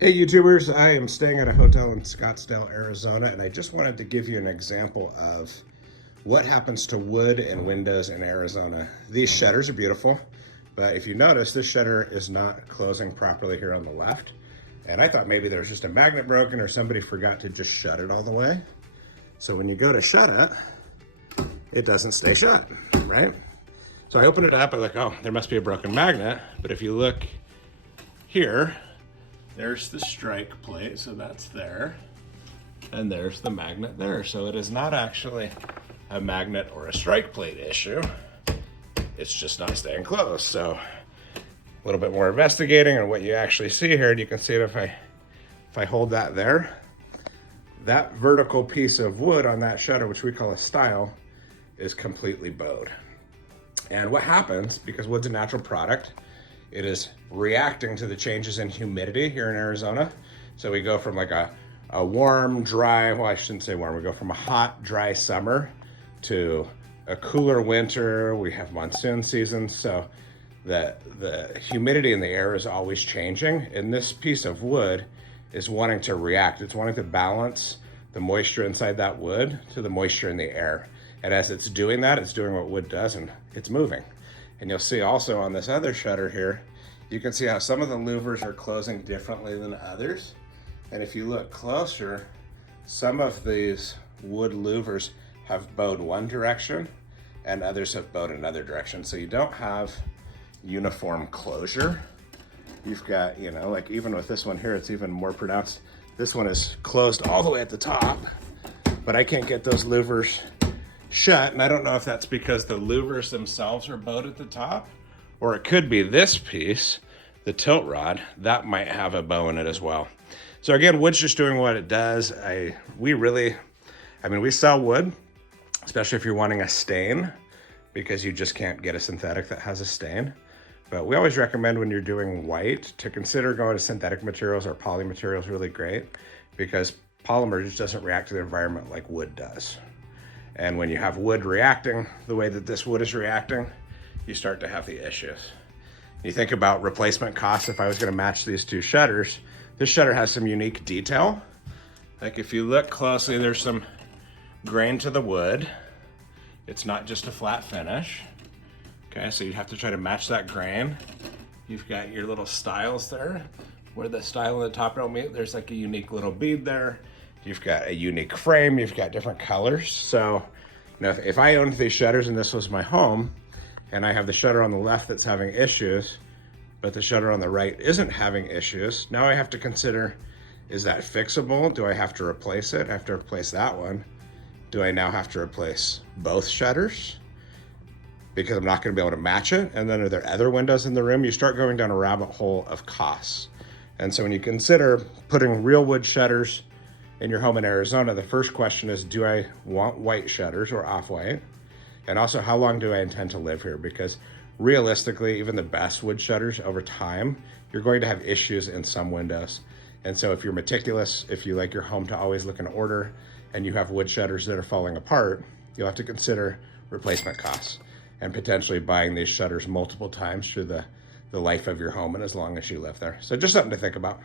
Hey YouTubers, I am staying at a hotel in Scottsdale, Arizona, and I just wanted to give you an example of what happens to wood and windows in Arizona. These shutters are beautiful, but if you notice, this shutter is not closing properly here on the left. And I thought maybe there was just a magnet broken or somebody forgot to just shut it all the way. So when you go to shut it, it doesn't stay shut, right? So I open it up, I'm like, oh, there must be a broken magnet. But if you look here, there's the strike plate, so that's there. And there's the magnet there. So it is not actually a magnet or a strike plate issue. It's just not staying closed. So a little bit more investigating on what you actually see here. And you can see it if I hold that there. That vertical piece of wood on that shutter, which we call a stile, is completely bowed. And what happens, because wood's a natural product, it is reacting to the changes in humidity here in Arizona. So we go from like a warm, dry, well, I shouldn't say warm, we go from a hot, dry summer to a cooler winter. We have monsoon seasons, so the humidity in the air is always changing. And this piece of wood is wanting to react. It's wanting to balance the moisture inside that wood to the moisture in the air. And as it's doing that, it's doing what wood does, and it's moving. And you'll see also on this other shutter here, you can see how some of the louvers are closing differently than others. And if you look closer, some of these wood louvers have bowed one direction and others have bowed another direction. So you don't have uniform closure. You've got, you know, like even with this one here, it's even more pronounced. This one is closed all the way at the top, but I can't get those louvers shut. And I don't know if that's because the louvers themselves are bowed at the top, or it could be this piece, the tilt rod, that might have a bow in it as well. So again, wood's just doing what it does. We sell wood, especially if you're wanting a stain, because you just can't get a synthetic that has a stain. But we always recommend when you're doing white to consider going to synthetic materials or poly materials really great, because polymer just doesn't react to the environment like wood does. And when you have wood reacting the way that this wood is reacting, you start to have the issues. You think about replacement costs. If I was going to match these two shutters, this shutter has some unique detail. Like if you look closely, there's some grain to the wood. It's not just a flat finish. Okay, so you have to try to match that grain. You've got your little stiles there. Where the stile and the top don't meet, there's like a unique little bead there. You've got a unique frame, you've got different colors. So, you know, if I owned these shutters and this was my home, and I have the shutter on the left that's having issues, but the shutter on the right isn't having issues, now I have to consider, is that fixable? Do I have to replace it? I have to replace that one. Do I now have to replace both shutters? Because I'm not gonna be able to match it. And then are there other windows in the room? You start going down a rabbit hole of costs. And so when you consider putting real wood shutters in your home in Arizona, the first question is, do I want white shutters or off-white? And also, how long do I intend to live here? Because realistically, even the best wood shutters over time, you're going to have issues in some windows. And so if you're meticulous, if you like your home to always look in order, and you have wood shutters that are falling apart, you'll have to consider replacement costs and potentially buying these shutters multiple times through the life of your home and as long as you live there. So just something to think about.